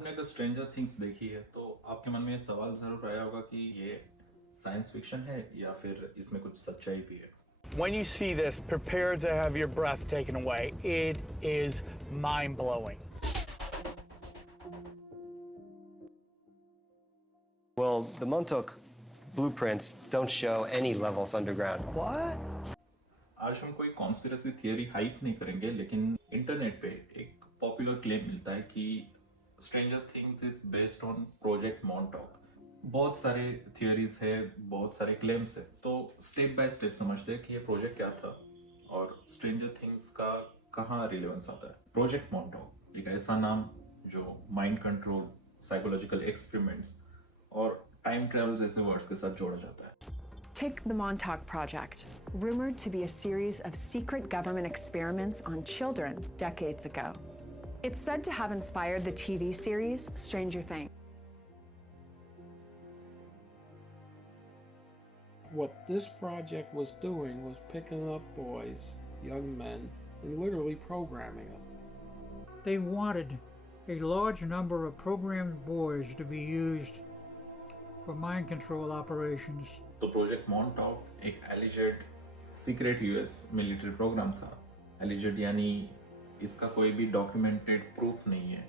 आपने अगर stranger things देखी है तो आपके मन में ये सवाल जरूर आया होगा कि ये साइंस फिक्शन है या फिर इसमें कुछ सच्चाई भी है। When you see this, prepare to have your breath taken away. It is mind blowing. Well, the Montauk blueprints don't show any levels underground. What? आज हम कोई कॉन्स्पिरेसी थियरी हाइप नहीं करेंगे, लेकिन इंटरनेट पे एक पॉपुलर क्लेम मिलता है कि stranger things is based on project Montauk. बहुत सारे थियरीज है, बहुत सारे क्लेम्स है, तो स्टेप बाय स्टेप समझते हैं कि ये प्रोजेक्ट क्या था और स्ट्रेंजर थिंग्स का कहाँ रिलेवेंस आता है। प्रोजेक्ट मॉन्टॉक एक ऐसा नाम जो माइंड कंट्रोल, साइकोलॉजिकल एक्सपेरिमेंट्स और टाइम ट्रेवल जैसे वर्ड्स के साथ जोड़ा जाता है। Take the Montauk Project, rumored to be a series of secret government experiments on children decades ago. It's said to have inspired the TV series Stranger Things. What this project was doing was picking up boys, young men, and literally programming them. They wanted a large number of programmed boys to be used for mind control operations. तो project Montauk एक alleged secret US military program था। Alleged यानी इसका कोई भी documented proof नहीं है।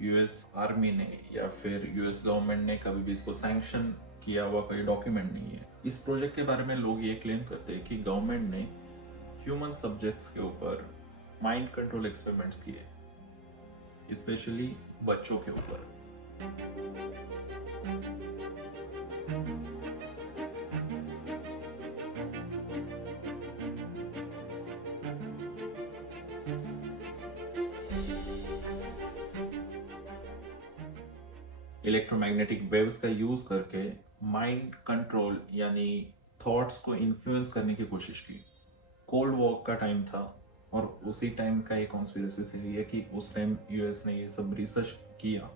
US army ने या फिर यूएस गवर्नमेंट ने कभी भी इसको सैंक्शन किया हुआ कोई डॉक्यूमेंट नहीं है। इस प्रोजेक्ट के बारे में लोग ये क्लेम करते हैं कि गवर्नमेंट ने ह्यूमन सब्जेक्ट्स के ऊपर माइंड कंट्रोल एक्सपेरिमेंट्स किए, स्पेशली बच्चों के ऊपर। इलेक्ट्रोमैग्नेटिक वेव्स का यूज करके माइंड कंट्रोल यानी थॉट्स को इन्फ्लुएंस करने की कोशिश की। कोल्ड वॉर का टाइम था और उसी टाइम का एक कॉन्स्पिरेसी थ्योरी है कि उस टाइम यूएस ने ये सब रिसर्च किया।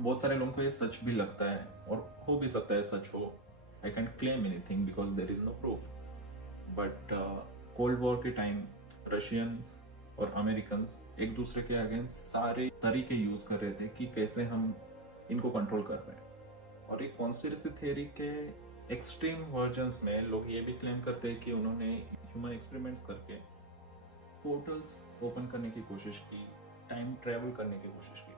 बहुत सारे लोगों को ये सच भी लगता है और हो भी सकता है सच हो। I can't claim anything because there is no proof. But cold war के टाइम रशियंस और अमेरिकन्स एक दूसरे के अगेंस्ट सारे तरीके यूज कर रहे थे कि कैसे हम इनको कंट्रोल कर पाए। और एक कॉन्स्पिरेसी थ्योरी के एक्सट्रीम वर्जन्स में लोग ये भी क्लेम करते हैं कि उन्होंने ह्यूमन एक्सपेरिमेंट्स करके पोर्टल्स ओपन करने की कोशिश की, टाइम ट्रेवल करने की कोशिश की।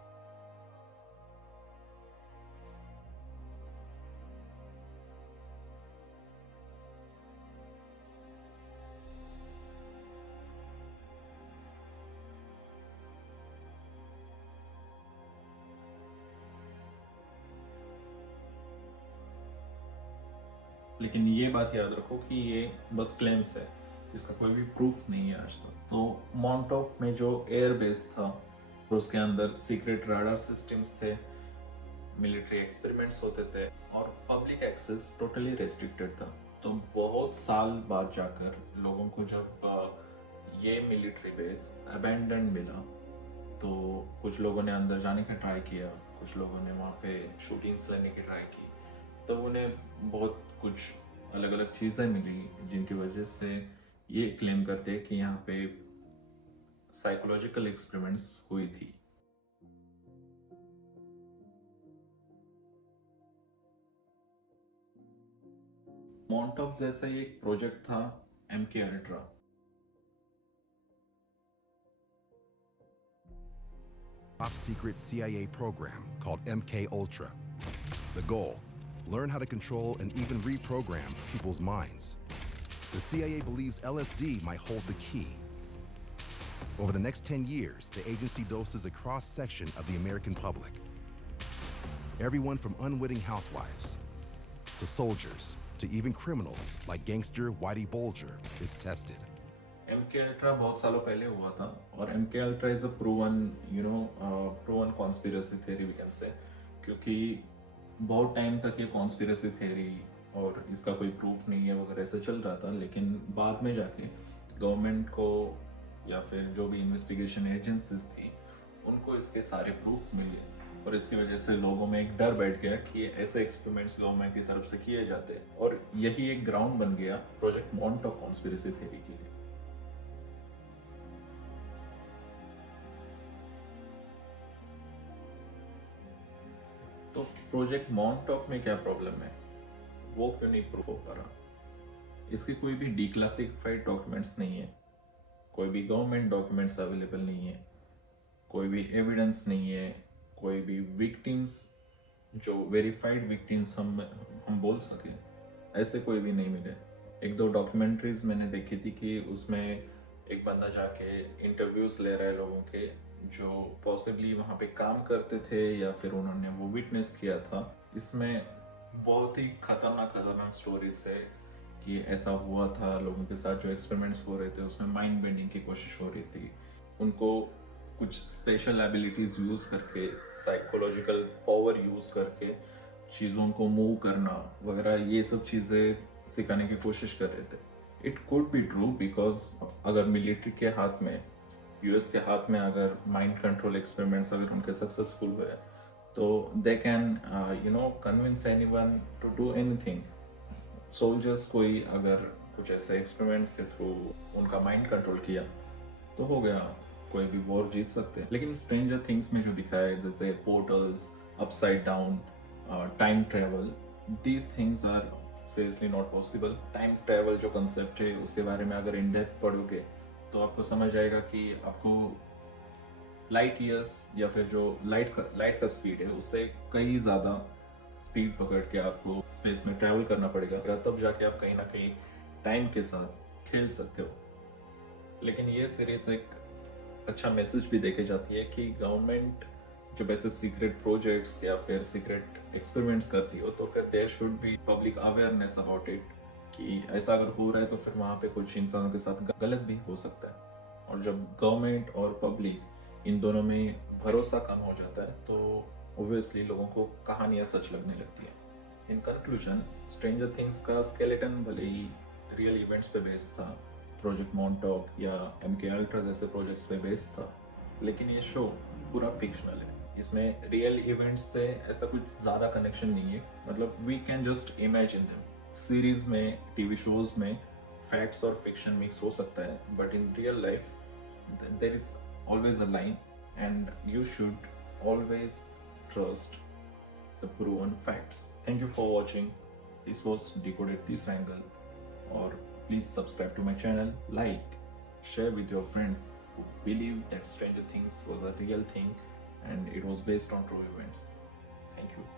लेकिन ये बात याद रखो कि ये बस क्लेम्स है, इसका कोई भी प्रूफ नहीं है आज तक। तो मॉन्टॉक में जो एयर बेस था उसके अंदर सीक्रेट राडार सिस्टम्स थे, मिलिट्री एक्सपेरिमेंट्स होते थे और पब्लिक एक्सेस टोटली रेस्ट्रिक्टेड था। तो बहुत साल बाद जाकर लोगों को जब ये मिलिट्री बेस अबैंडन मिला तो कुछ लोगों ने अंदर जाने का ट्राई किया, कुछ लोगों ने वहाँ पे शूटिंग्स लेने की ट्राई की। तब उन्हें बहुत कुछ अलग अलग चीज़ें मिली जिनकी वजह से ये क्लेम करते हैं कि यहाँ पे साइकोलॉजिकल एक्सपेरिमेंट्स हुई थी। मॉन्टॉक जैसा ही एक प्रोजेक्ट था MK ultra. Top secret CIA program called MK Ultra. The goal: learn how to control and even reprogram people's minds. The CIA believes LSD might hold the key. Over the next 10 years, the agency doses a cross-section of the American public. Everyone from unwitting housewives to soldiers to even criminals like gangster Whitey Bulger is tested. MK Ultra बहुत सालों पहले हुआ था और MK Ultra is a proven conspiracy theory we can say, क्योंकि बहुत time तक ये कॉन्स्पिरेसी थ्योरी और इसका कोई प्रूफ नहीं है वगैरह ऐसे चल रहा था। लेकिन बाद में जाके गवर्नमेंट को या फिर जो भी इन्वेस्टिगेशन एजेंसीज थी उनको इसके सारे प्रूफ मिले और इसकी वजह से लोगों में एक डर बैठ गया कि ऐसे एक्सपेरिमेंट्स गवर्नमेंट की तरफ से किए जाते हैं, और यही एक ग्राउंड बन गया प्रोजेक्ट मॉन्टॉक कॉन्स्पिरेसी थ्योरी के लिए। तो प्रोजेक्ट मॉन्टॉक में क्या प्रॉब्लम है, वो क्यों नहीं प्रूफ हो पा रहा? इसके कोई भी डिक्लासिफाइड डॉक्यूमेंट्स नहीं है, कोई भी गवर्नमेंट डॉक्यूमेंट्स अवेलेबल नहीं है, कोई भी एविडेंस नहीं है, कोई भी विक्टिम्स जो वेरीफाइड विक्टिम्स हम बोल सके ऐसे कोई भी नहीं मिले। एक दो डॉक्यूमेंट्रीज मैंने देखी थी कि उसमें एक बंदा जाके इंटरव्यूज ले रहा है लोगों के जो पॉसिबली वहाँ पे काम करते थे या फिर उन्होंने वो विटनेस किया था। इसमें बहुत ही खतरनाक स्टोरीज है कि ऐसा हुआ था, लोगों के साथ जो एक्सपेरिमेंट्स हो रहे थे उसमें माइंड बेंडिंग की कोशिश हो रही थी, उनको कुछ स्पेशल एबिलिटीज यूज करके, साइकोलॉजिकल पावर यूज करके चीज़ों को मूव करना वगैरह, ये सब चीज़ें सिखाने की कोशिश कर रहे थे। It could be true because अगर मिलिट्री के हाथ में, यूएस के हाथ में अगर माइंड कंट्रोल एक्सपेरिमेंट्स अगर उनके सक्सेसफुल हुए तो they can convince anyone to do anything. Soldiers कोई अगर कुछ ऐसे एक्सपेरिमेंट्स के थ्रू उनका माइंड कंट्रोल किया तो हो गया, कोई भी वॉर जीत सकते हैं। लेकिन स्ट्रेंजर थिंग्स में जो दिखाया है जैसे portals, upside down, time travel, these things are seriously not possible. Time travel जो कंसेप्ट है उसके बारे में अगर इन डेप्थ पढ़ोगे तो आपको समझ आएगा कि आपको लाइट ईयर्स या फिर जो लाइट का स्पीड है उससे कई ज़्यादा स्पीड पकड़ के आपको स्पेस में ट्रैवल करना पड़ेगा, तब जाके आप कहीं ना कहीं टाइम के साथ खेल सकते हो। लेकिन ये सीरीज एक अच्छा मैसेज भी देके जाती है कि गवर्नमेंट जब ऐसे सीक्रेट प्रोजेक्ट्स या फिर सीक्रेट एक्सपेरिमेंट्स करती हो तो फिर there should be public awareness about it कि ऐसा अगर हो रहा है तो फिर वहाँ पे कुछ इंसानों के साथ गलत भी हो सकता है। और जब गवर्नमेंट और पब्लिक इन दोनों में भरोसा कम हो जाता है तो ऑब्वियसली लोगों को कहानियाँ सच लगने लगती है। इन कंक्लूजन, स्ट्रेंजर थिंग्स का स्केलेटन भले ही रियल इवेंट्स पे बेस्ड था, प्रोजेक्ट मॉन्टॉक या MK अल्ट्रा जैसे प्रोजेक्ट्स पे बेस्ड था, लेकिन ये शो पूरा फिक्शनल है। इसमें रियल इवेंट्स से ऐसा कुछ ज़्यादा कनेक्शन नहीं है, मतलब we can just imagine them. Series में, टीवी शोज में फैक्ट्स और फिक्शन मिक्स हो सकता है, but in real life there is always a line and you should always trust the proven facts. Thank you for watching. This was Decoded This Angle. Or please subscribe to my channel, like, share with your friends who believe that Stranger Things was a real thing and it was based on true events. Thank you.